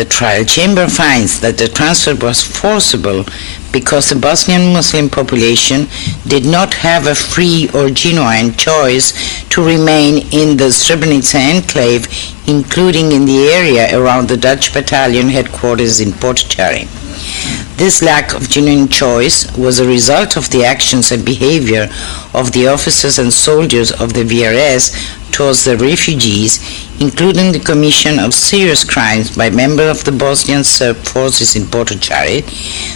The trial chamber finds that the transfer was forcible because the Bosnian Muslim population did not have a free or genuine choice to remain in the Srebrenica enclave, including in the area around the Dutch battalion headquarters in Potčari. This lack of genuine choice was a result of the actions and behavior of the officers and soldiers of the VRS towards the refugees, including the commission of serious crimes by members of the Bosnian Serb forces in Potčari,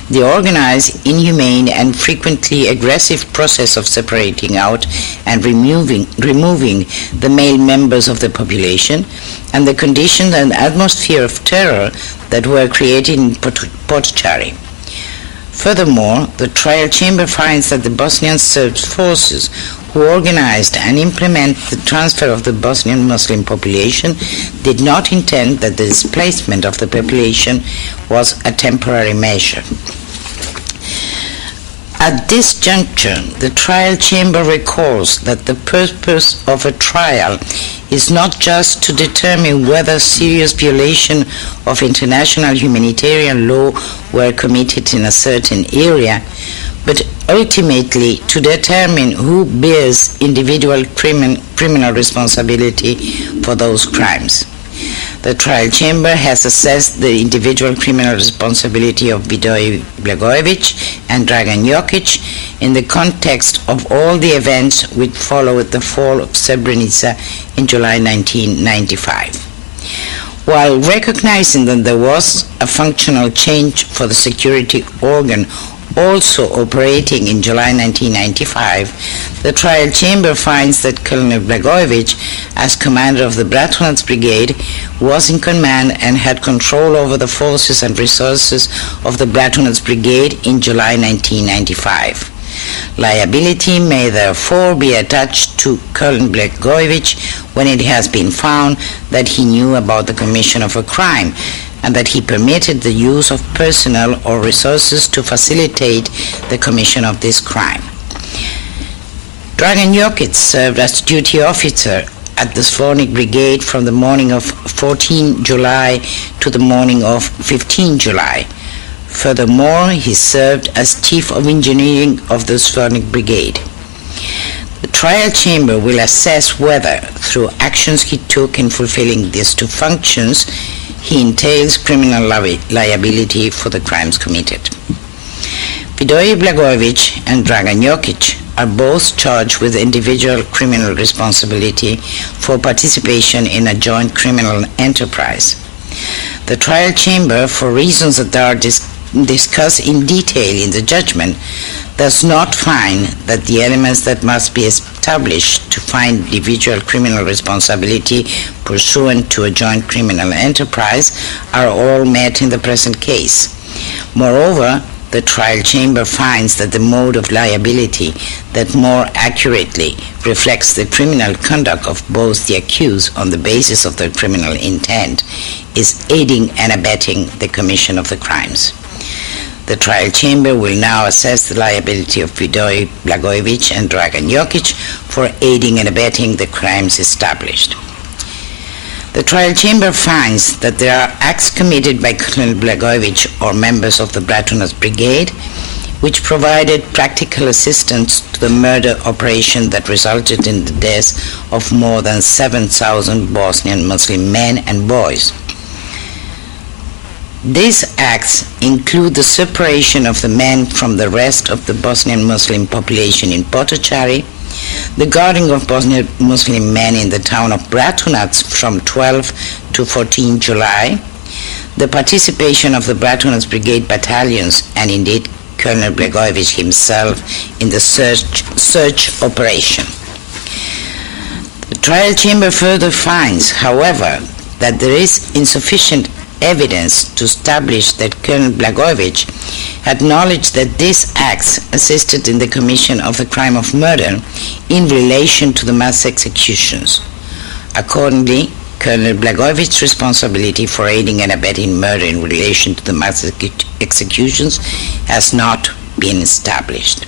the organized, inhumane, and frequently aggressive process of separating out and removing the male members of the population, and the conditions and atmosphere of terror that were created in Potčari. Furthermore, the trial chamber finds that the Bosnian Serb forces who organized and implemented the transfer of the Bosnian Muslim population did not intend that the displacement of the population was a temporary measure. At this juncture, the trial chamber recalls that the purpose of a trial is not just to determine whether serious violation of international humanitarian law were committed in a certain area, but ultimately to determine who bears individual criminal responsibility for those crimes. The trial chamber has assessed the individual criminal responsibility of Vidoje Blagojević and Dragan Jokić in the context of all the events which followed the fall of Srebrenica in July 1995. While recognizing that there was a functional change for the security organ also operating in July 1995, the trial chamber finds that Colonel Blagojević, as commander of the Bratunac Brigade, was in command and had control over the forces and resources of the Bratunac Brigade in July 1995. Liability may therefore be attached to Colonel Blagojević when it has been found that he knew about the commission of a crime and that he permitted the use of personnel or resources to facilitate the commission of this crime. Dragan Jokić served as duty officer at the Svornik Brigade from the morning of 14 July to the morning of 15 July. Furthermore, he served as Chief of Engineering of the Svornik Brigade. The trial chamber will assess whether, through actions he took in fulfilling these two functions, he entails criminal liability for the crimes committed. Vidoje Blagojević and Dragan Jokić are both charged with individual criminal responsibility for participation in a joint criminal enterprise. The trial chamber, for reasons that are discussed in detail in the judgment, does not find that the elements that must be established to find individual criminal responsibility pursuant to a joint criminal enterprise are all met in the present case. Moreover, the trial chamber finds that the mode of liability that more accurately reflects the criminal conduct of both the accused on the basis of their criminal intent is aiding and abetting the commission of the crimes. The trial chamber will now assess the liability of Vidoje Blagojević and Dragan Jokić for aiding and abetting the crimes established. The trial chamber finds that there are acts committed by Colonel Blagojević or members of the Bratunac Brigade which provided practical assistance to the murder operation that resulted in the deaths of more than 7,000 Bosnian Muslim men and boys. These acts include the separation of the men from the rest of the Bosnian Muslim population in Potčari, the guarding of Bosnian Muslim men in the town of Bratunac from 12 to 14 July, the participation of the Bratunac Brigade battalions and indeed Colonel Blagojević himself in the search operation. The trial chamber further finds, however, that there is insufficient evidence to establish that Colonel Blagojević had knowledge that these acts assisted in the commission of the crime of murder in relation to the mass executions. Accordingly, Colonel Blagojević's responsibility for aiding and abetting murder in relation to the mass executions has not been established.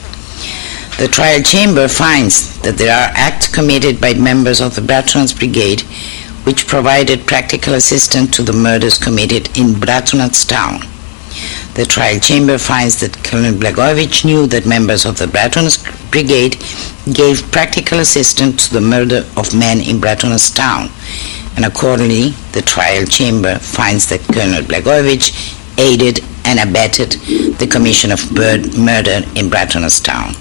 The trial chamber finds that there are acts committed by members of the Bratunac Brigade which provided practical assistance to the murders committed in Bratunac town. The trial chamber finds that Colonel Blagojević knew that members of the Bratunac brigade gave practical assistance to the murder of men in Bratunac town, and accordingly the trial chamber finds that Colonel Blagojević aided and abetted the commission of murder in Bratunac town.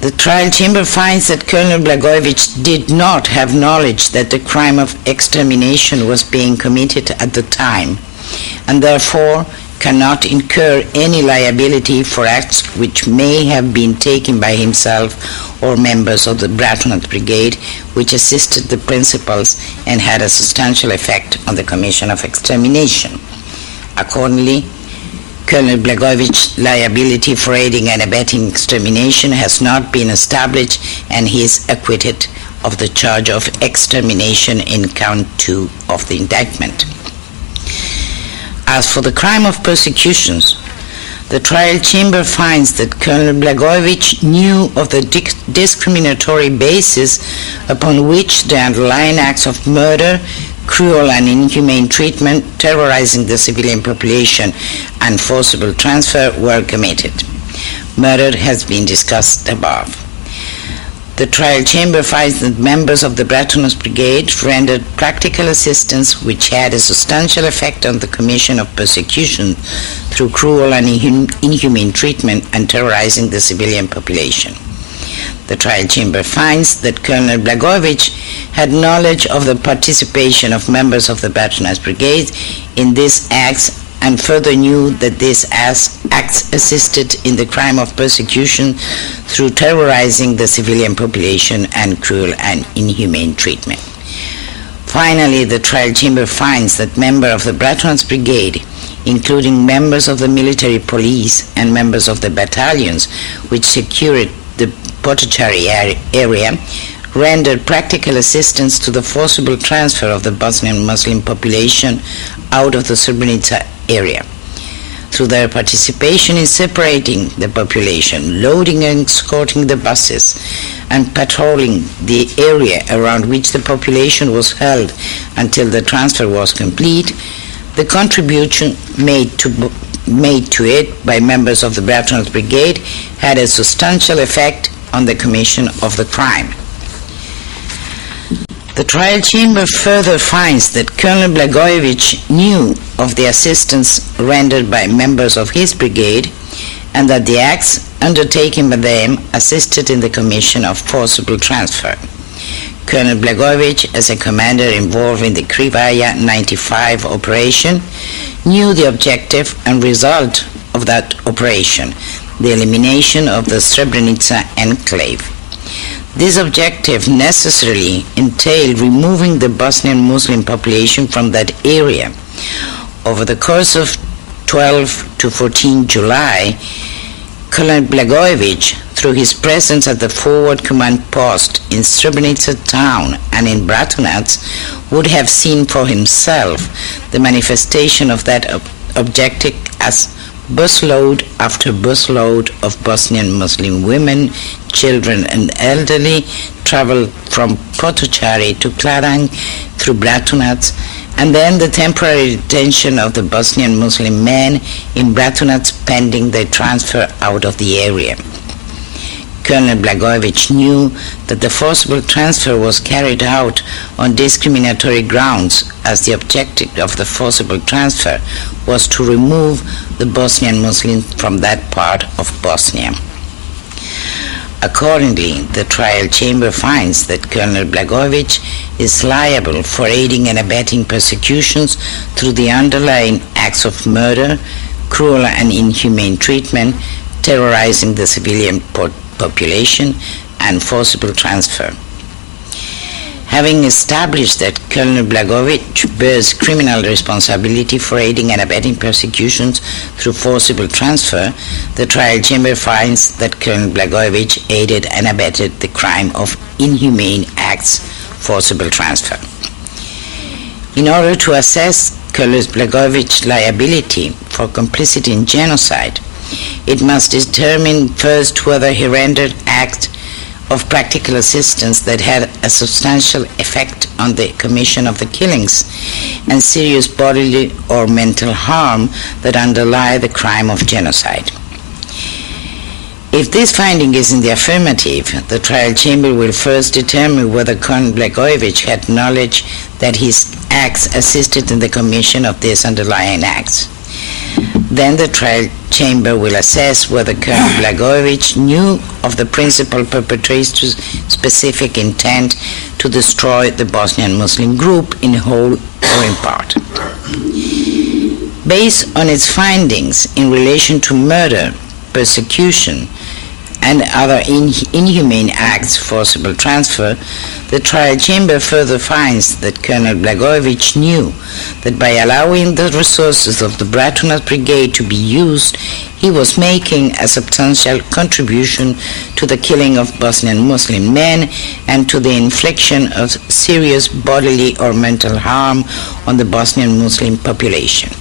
The trial chamber finds that Colonel Blagojević did not have knowledge that the crime of extermination was being committed at the time, and therefore cannot incur any liability for acts which may have been taken by himself or members of the Bratunac brigade which assisted the principals and had a substantial effect on the commission of extermination. Accordingly, Colonel Blagojević's liability for aiding and abetting extermination has not been established, and he is acquitted of the charge of extermination in count 2 of the indictment. As for the crime of persecutions, the trial chamber finds that Colonel Blagojević knew of the discriminatory basis upon which the underlying acts of murder, cruel and inhumane treatment, terrorizing the civilian population, and forcible transfer were committed. Murder has been discussed above. The trial chamber finds that members of the Bratunac brigade rendered practical assistance which had a substantial effect on the commission of persecution through cruel and inhumane treatment and terrorizing the civilian population. The trial chamber finds that Colonel Blagojević had knowledge of the participation of members of the Bratunac brigade in these acts, and further knew that these acts assisted in the crime of persecution through terrorizing the civilian population and cruel and inhumane treatment. Finally, the trial chamber finds that members of the Bratunac brigade, including members of the military police and members of the battalions which secured the Potocari area, rendered practical assistance to the forcible transfer of the Bosnian Muslim population out of the Srebrenica area. Through their participation in separating the population, loading and escorting the buses, and patrolling the area around which the population was held until the transfer was complete, the contribution made to it by members of the Bratunac brigade had a substantial effect on the commission of the crime. The trial chamber further finds that Colonel Blagojević knew of the assistance rendered by members of his brigade, and that the acts undertaken by them assisted in the commission of forcible transfer. Colonel Blagojević, as a commander involved in the Krivaja 95 operation, knew the objective and result of that operation, the elimination of the Srebrenica enclave. This objective necessarily entailed removing the Bosnian Muslim population from that area. Over the course of 12 to 14 July, Colonel Blagojević, through his presence at the forward command post in Srebrenica town and in Bratunac, would have seen for himself the manifestation of that objective as busload after busload of Bosnian Muslim women, children and elderly traveled from Potocari to Klarang through Bratunac, and then the temporary detention of the Bosnian Muslim men in Bratunac pending their transfer out of the area. Colonel Blagojević knew that the forcible transfer was carried out on discriminatory grounds, as the objective of the forcible transfer was to remove the Bosnian Muslims from that part of Bosnia. Accordingly, the trial chamber finds that Colonel Blagojević is liable for aiding and abetting persecutions through the underlying acts of murder, cruel and inhumane treatment, terrorizing the civilian population, and forcible transfer. Having established that Colonel Blagojević bears criminal responsibility for aiding and abetting persecutions through forcible transfer, the trial chamber finds that Colonel Blagojević aided and abetted the crime of inhumane acts, forcible transfer. In order to assess Colonel Blagojević's liability for complicity in genocide, it must determine first whether he rendered acts of practical assistance that had a substantial effect on the commission of the killings and serious bodily or mental harm that underlie the crime of genocide. If this finding is in the affirmative, the trial chamber will first determine whether Colonel Blagojević had knowledge that his acts assisted in the commission of these underlying acts. Then the trial chamber will assess whether Colonel Blagojević knew of the principal perpetrator's specific intent to destroy the Bosnian Muslim group in whole or in part. Based on its findings in relation to murder, persecution, and other inhumane acts, forcible transfer, the trial chamber further finds that Colonel Blagojević knew that by allowing the resources of the Bratunac Brigade to be used, he was making a substantial contribution to the killing of Bosnian Muslim men and to the infliction of serious bodily or mental harm on the Bosnian Muslim population.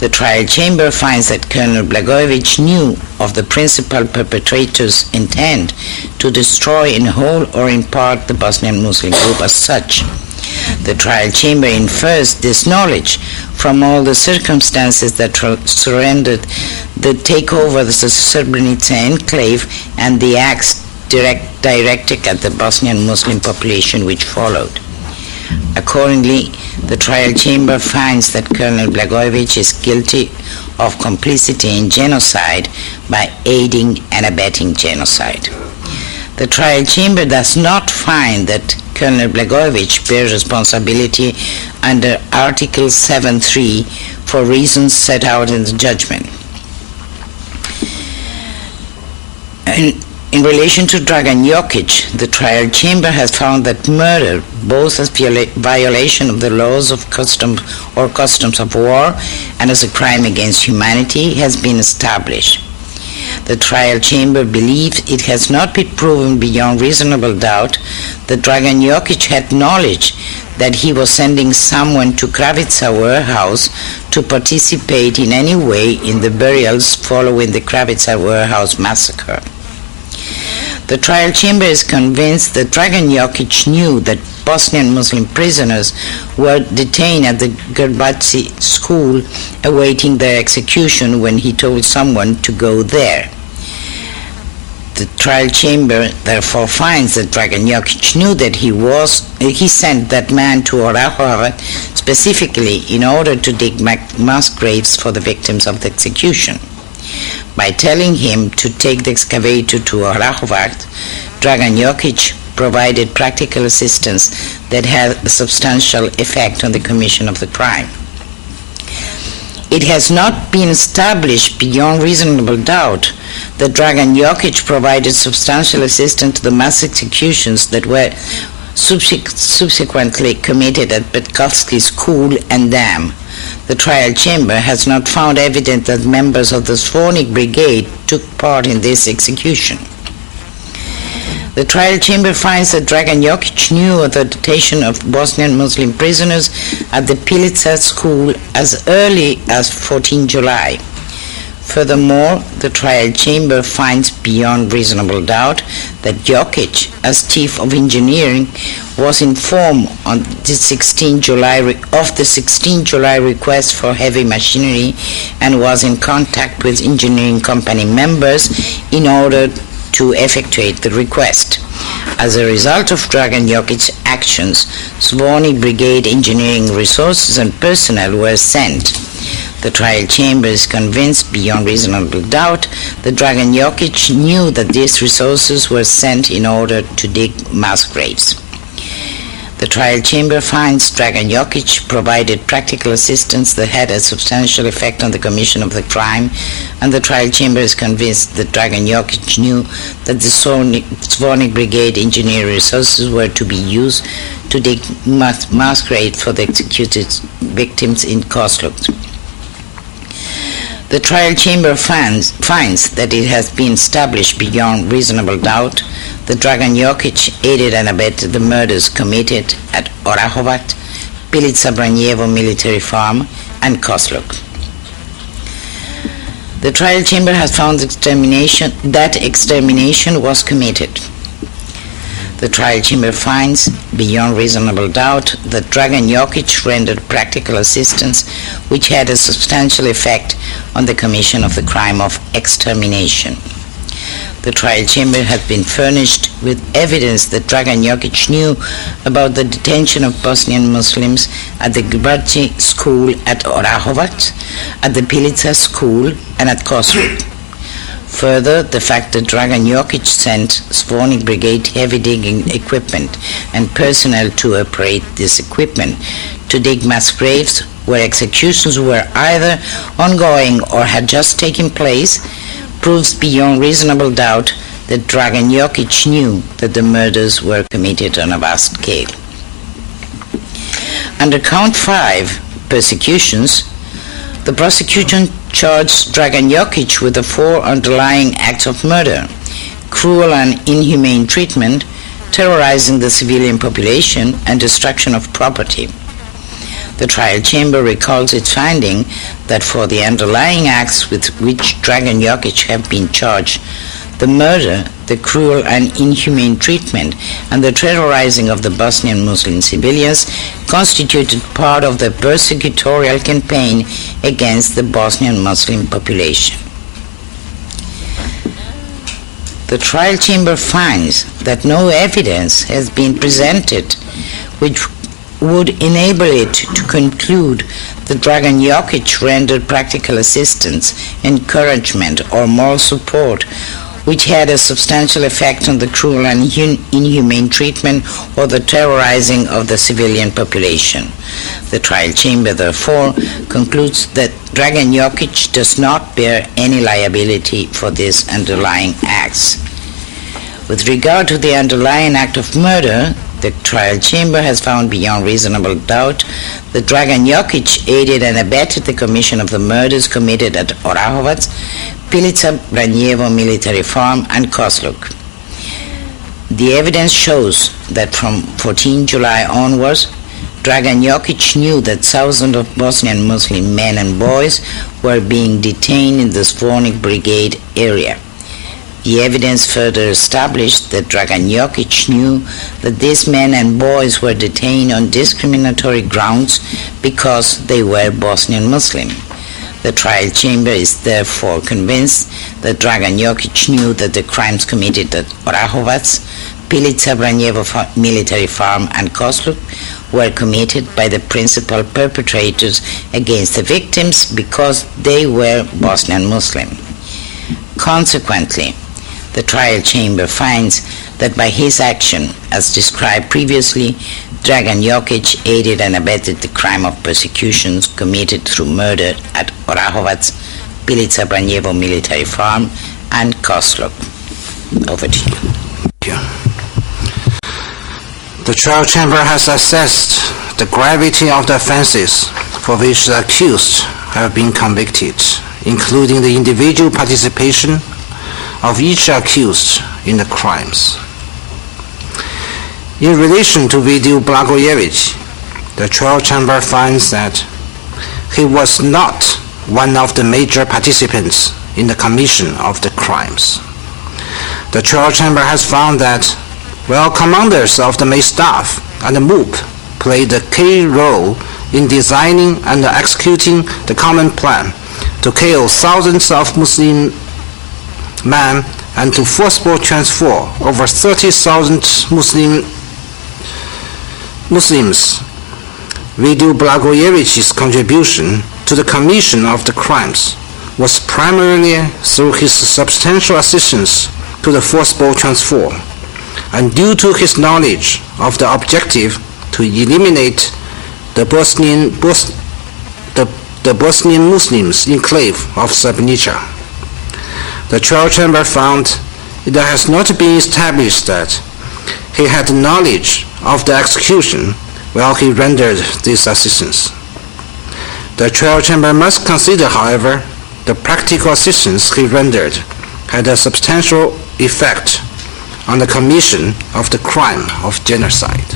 The trial chamber finds that Colonel Blagojević knew of the principal perpetrator's intent to destroy in whole or in part the Bosnian Muslim group as such. The trial chamber infers this knowledge from all the circumstances that surrounded the takeover of the Srebrenica enclave and the acts directed at the Bosnian Muslim population which followed. Accordingly, the trial chamber finds that Colonel Blagojević is guilty of complicity in genocide by aiding and abetting genocide. The trial chamber does not find that Colonel Blagojević bears responsibility under Article 7.3 for reasons set out in the judgment. In relation to Dragan Jokić, the trial chamber has found that murder, both as violation of the laws of customs of war and as a crime against humanity, has been established. The trial chamber believes it has not been proven beyond reasonable doubt that Dragan Jokić had knowledge that he was sending someone to Kravica warehouse to participate in any way in the burials following the Kravica warehouse massacre. The trial chamber is convinced that Dragan Jokić knew that Bosnian Muslim prisoners were detained at the Grbatić school awaiting their execution when he told someone to go there. The trial chamber therefore finds that Dragan Jokić knew that he sent that man to Orahovac specifically in order to dig mass graves for the victims of the execution. By telling him to take the excavator to Orahovac, Dragan Jokić provided practical assistance that had a substantial effect on the commission of the crime. It has not been established beyond reasonable doubt that Dragan Jokić provided substantial assistance to the mass executions that were subsequently committed at Petkovsky School and Dam. The trial chamber has not found evidence that members of the Svornik Brigade took part in this execution. The trial chamber finds that Dragan Jokić knew of the detention of Bosnian Muslim prisoners at the Pilica school as early as 14 July. Furthermore, the trial chamber finds beyond reasonable doubt that Jokić, as chief of engineering, was informed on the 16 July of the 16 July request for heavy machinery and was in contact with engineering company members in order to effectuate the request. As a result of Dragan Jokic's actions, Svornik Brigade engineering resources and personnel were sent. The trial chamber is convinced beyond reasonable doubt that Dragan Jokić knew that these resources were sent in order to dig mass graves. The trial chamber finds Dragan Jokić provided practical assistance that had a substantial effect on the commission of the crime, and the trial chamber is convinced that Dragan Jokić knew that the Svornik Brigade engineering resources were to be used to dig mass graves for the executed victims in Kosluk. The trial chamber finds that it has been established beyond reasonable doubt that Dragan Jokić aided and abetted the murders committed at Orahovac, Pilica Branjevo military farm, and Kosluk. The trial chamber has found that extermination was committed. The trial chamber finds, beyond reasonable doubt, that Dragan Jokić rendered practical assistance which had a substantial effect on the commission of the crime of extermination. The trial chamber had been furnished with evidence that Dragan Jokić knew about the detention of Bosnian Muslims at the Grabići school at Orahovac, at the Pilica school, and at Kosovo. Further, the fact that Dragan Jokić sent Svornik Brigade heavy digging equipment and personnel to operate this equipment to dig mass graves where executions were either ongoing or had just taken place proves beyond reasonable doubt that Dragan Jokić knew that the murders were committed on a vast scale. Under count 5, persecutions, the prosecution charged Dragan Jokić with the 4 underlying acts of murder: cruel and inhumane treatment, terrorizing the civilian population, and destruction of property. The trial chamber recalls its finding that for the underlying acts with which Dragan Jokić have been charged, the murder, the cruel and inhumane treatment, and the terrorizing of the Bosnian Muslim civilians constituted part of the persecutorial campaign against the Bosnian Muslim population. The trial chamber finds that no evidence has been presented which would enable it to conclude that Dragan Jokić rendered practical assistance, encouragement, or moral support which had a substantial effect on the cruel and inhumane treatment or the terrorizing of the civilian population. The trial chamber, therefore, concludes that Dragan Jokić does not bear any liability for these underlying acts. With regard to the underlying act of murder, the trial chamber has found beyond reasonable doubt that Dragan Jokić aided and abetted the commission of the murders committed at Orahovac, Pilica, Branjevo military farm, and Kosluk. The evidence shows that from 14 July onwards, Dragan Jokić knew that thousands of Bosnian Muslim men and boys were being detained in the Svornik Brigade area. The evidence further established that Dragan Jokić knew that these men and boys were detained on discriminatory grounds because they were Bosnian Muslim. The trial chamber is therefore convinced that Dragan Jokić knew that the crimes committed at Orahovac, Pilica, Branjevo military farm, and Kosluk were committed by the principal perpetrators against the victims because they were Bosnian Muslim. Consequently, the trial chamber finds that by his action, as described previously, Dragan Jokić aided and abetted the crime of persecutions committed through murder at Orahovac, Pilica, Branjevo military farm, and Kosluk. Over to you. Thank you. The trial chamber has assessed the gravity of the offenses for which the accused have been convicted, including the individual participation of each accused in the crimes. In relation to Vidoje Blagojević, the trial chamber finds that he was not one of the major participants in the commission of the crimes. The trial chamber has found that while commanders of the main staff and the MUP played a key role in designing and executing the common plan to kill thousands of Muslim men and to forcibly transfer over 30,000 Muslims, Vidoje Blagojević's contribution to the commission of the crimes was primarily through his substantial assistance to the forcible transfer, and due to his knowledge of the objective to eliminate the Bosnian Muslims enclave of Srebrenica. The trial chamber found it has not been established that he had knowledge of the execution while he rendered this assistance. The trial chamber must consider, however, the practical assistance he rendered had a substantial effect on the commission of the crime of genocide.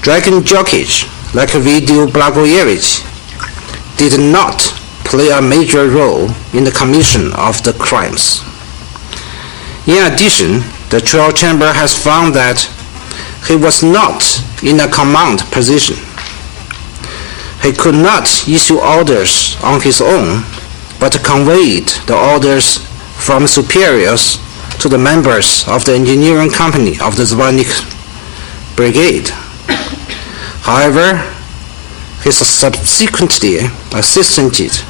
Dragan Jokić, like Vidoje Blagojević, did not play a major role in the commission of the crimes. In addition, the trial chamber has found that he was not in a command position. He could not issue orders on his own, but conveyed the orders from superiors to the members of the engineering company of the Srebrenica brigade. However, he subsequently assisted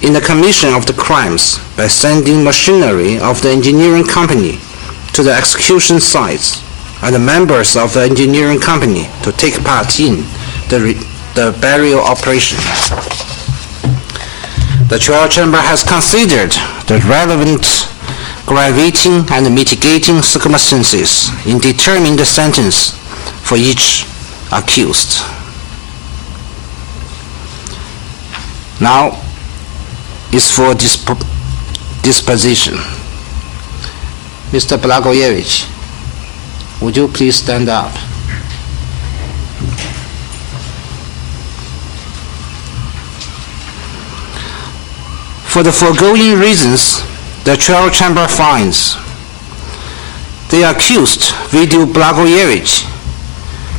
in the commission of the crimes by sending machinery of the engineering company to the execution sites and the members of the engineering company to take part in the burial operation. The trial chamber has considered the relevant aggravating and mitigating circumstances in determining the sentence for each accused. Now is for disposition. Mr. Blagojević, would you please stand up? For the foregoing reasons, the trial chamber finds the accused, Vidoje Blagojević,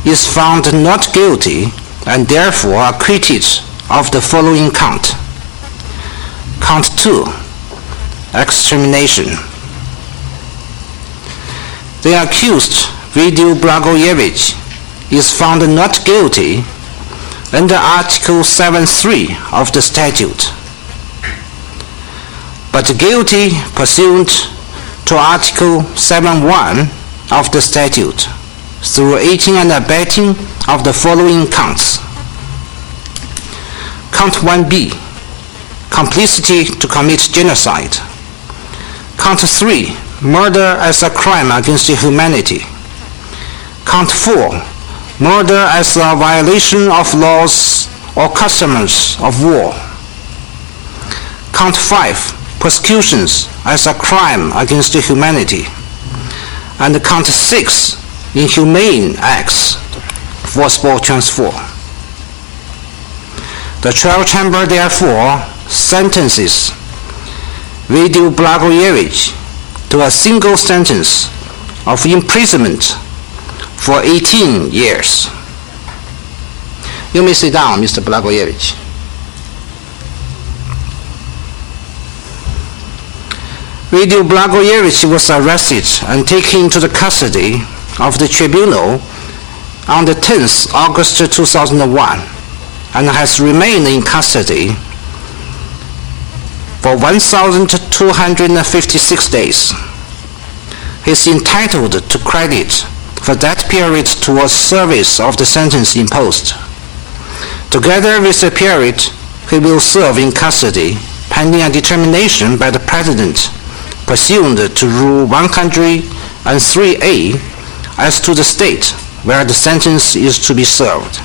is found not guilty and therefore acquitted of the following count. Count 2, extermination. The accused, Vidoje Blagojević, is found not guilty under Article 7.3 of the statute, but guilty pursuant to Article 7.1 of the statute through aiding and abetting of the following counts. Count 1B, complicity to commit genocide. Count 3, murder as a crime against humanity. Count 4, murder as a violation of laws or customs of war. Count 5, persecutions as a crime against humanity. And count 6, inhumane acts, forcible transfer. The trial chamber therefore sentences Vidoje Blagojević to a single sentence of imprisonment for 18 years. You may sit down, Mr. Blagojević. Vidoje Blagojević was arrested and taken into the custody of the tribunal on the 10th August 2001 and has remained in custody for 1,256 days. He is entitled to credit for that period towards service of the sentence imposed. Together with the period he will serve in custody pending a determination by the President pursuant to Rule 103A as to the state where the sentence is to be served.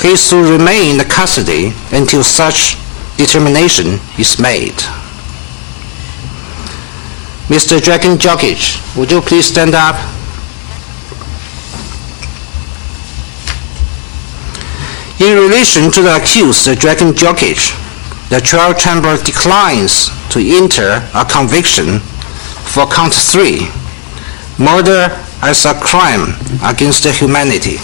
He is to remain in the custody until such determination is made. Mr. Dragan Jokić, would you please stand up? In relation to the accused, Dragan Jokić, the trial chamber declines to enter a conviction for count 3, murder as a crime against humanity.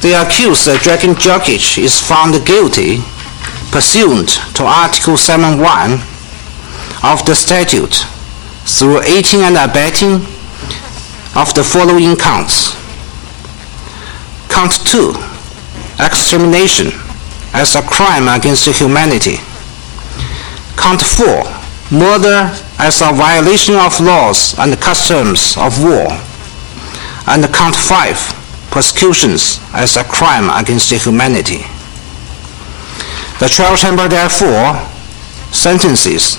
The accused, Dragan Jokić, is found guilty pursuant to Article 7.1 of the statute through aiding and abetting of the following counts. Count 2, extermination as a crime against humanity. Count 4, murder as a violation of laws and customs of war. And count 5, persecutions as a crime against humanity. The trial chamber therefore sentences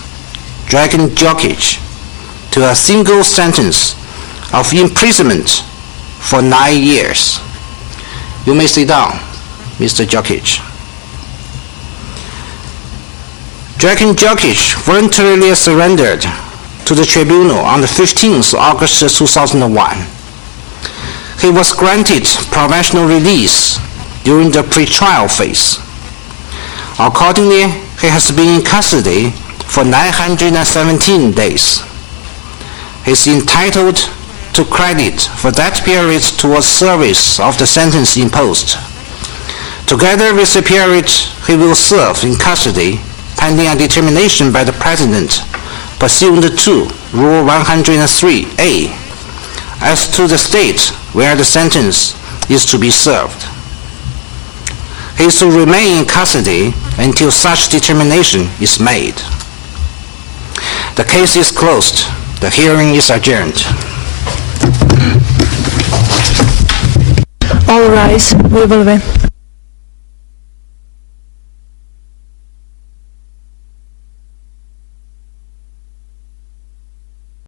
Dragan Jokić to a single sentence of imprisonment for 9 years. You may sit down, Mr. Jokić. Dragan Jokić voluntarily surrendered to the tribunal on the 15th August 2001. He was granted provisional release during the pre-trial phase. Accordingly, he has been in custody for 917 days. He is entitled to credit for that period towards service of the sentence imposed. Together with the period he will serve in custody pending a determination by the President pursuant to Rule 103A as to the state where the sentence is to be served. He is to remain in custody until such determination is made. The case is closed. The hearing is adjourned. All rise. We will wait.